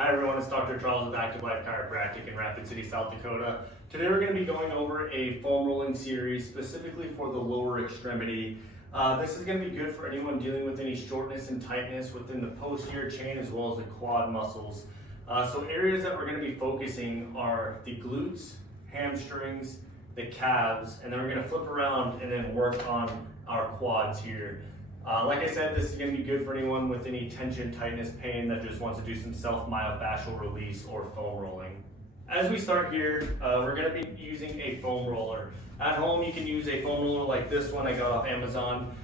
Hi everyone, it's Dr. Charles with Active Life Chiropractic in Rapid City, South Dakota. Today we're going to be going over a foam rolling series specifically for the lower extremity. This is going to be good for anyone dealing with any shortness and tightness within the posterior chain as well as the quad muscles. So areas that we're going to be focusing are the glutes, hamstrings, the calves, and then we're going to flip around and then work on our quads here. Like I said, this is going to be good for anyone with any tension, tightness, pain that just wants to do some self-myofascial release or foam rolling. As we start here, we're going to be using a foam roller. At home, you can use a foam roller like this one I got off Amazon.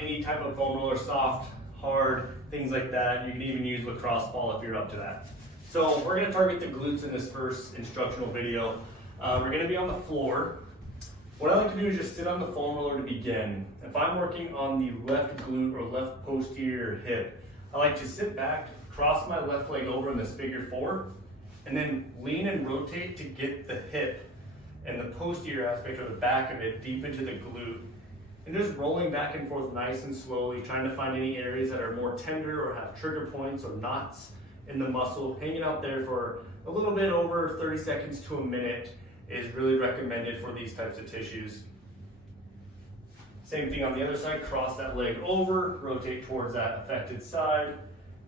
Any type of foam roller, soft, hard, things like that. You can even use lacrosse ball if you're up to that. So we're going to target the glutes in this first instructional video. We're going to be on the floor. What I like to do is just sit on the foam roller to begin. If I'm working on the left glute or left posterior hip, I like to sit back, cross my left leg over in this figure 4, and then lean and rotate to get the hip and the posterior aspect or the back of it deep into the glute. And just rolling back and forth nice and slowly, trying to find any areas that are more tender or have trigger points or knots in the muscle. Hanging out there for a little bit over 30 seconds to a minute is really recommended for these types of tissues. Same thing on the other side, cross that leg over, rotate towards that affected side.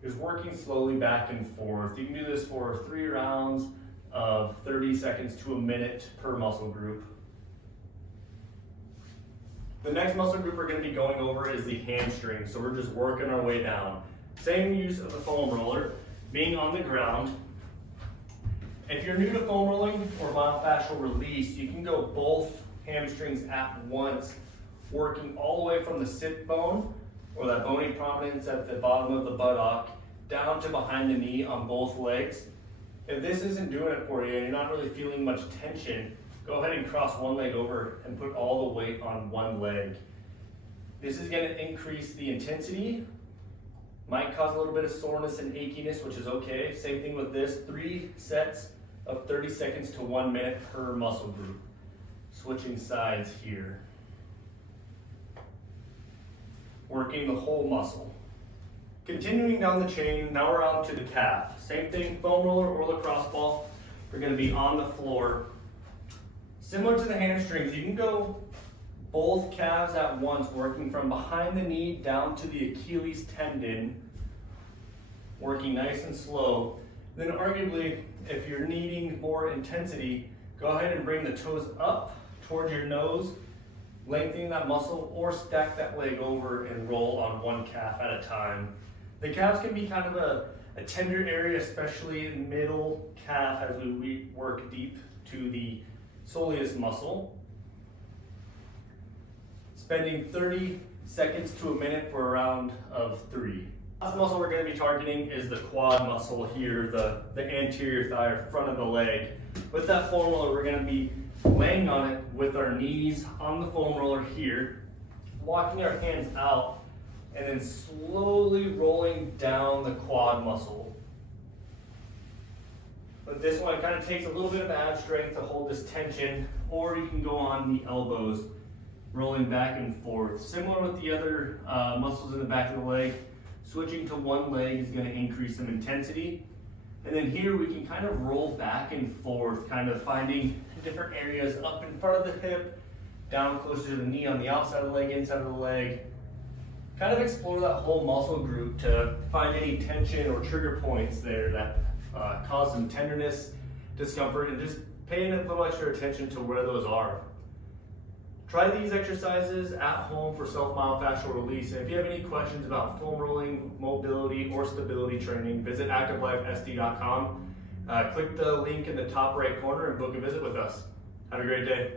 Just working slowly back and forth. You can do this for 3 rounds of 30 seconds to a minute per muscle group. The next muscle group we're going to be going over is the hamstring. So we're just working our way down. Same use of the foam roller, being on the ground. If you're new to foam rolling or myofascial release, you can go both hamstrings at once, working all the way from the sit bone or that bony prominence at the bottom of the buttock down to behind the knee on both legs. If this isn't doing it for you and you're not really feeling much tension, go ahead and cross one leg over and put all the weight on one leg. This is going to increase the intensity. Might cause a little bit of soreness and achiness, which is okay. Same thing with this, 3 sets of 30 seconds to 1 minute per muscle group. Switching sides here. Working the whole muscle. Continuing down the chain, now we're on to the calf. Same thing, foam roller or lacrosse ball. We're going to be on the floor. Similar to the hamstrings, you can go both calves at once, working from behind the knee down to the Achilles tendon, working nice and slow. Then arguably, if you're needing more intensity, go ahead and bring the toes up towards your nose, lengthening that muscle, or stack that leg over and roll on one calf at a time. The calves can be kind of a tender area, especially in middle calf as we work deep to the soleus muscle. Spending 30 seconds to a minute for a round of 3. Last muscle we're going to be targeting is the quad muscle here, the anterior thigh or front of the leg. With that foam roller, we're going to be laying on it with our knees on the foam roller here, walking our hands out, and then slowly rolling down the quad muscle. But this one kind of takes a little bit of ab strength to hold this tension, or you can go on the elbows, rolling back and forth. Similar with the other muscles in the back of the leg. Switching to one leg is going to increase some intensity. And then here we can kind of roll back and forth, kind of finding different areas up in front of the hip, down closer to the knee on the outside of the leg, inside of the leg. Kind of explore that whole muscle group to find any tension or trigger points there that cause some tenderness, discomfort, and just paying a little extra attention to where those are. Try these exercises at home for self-myofascial release. And if you have any questions about foam rolling, mobility, or stability training, visit activelifesd.com. Click the link in the top right corner and book a visit with us. Have a great day.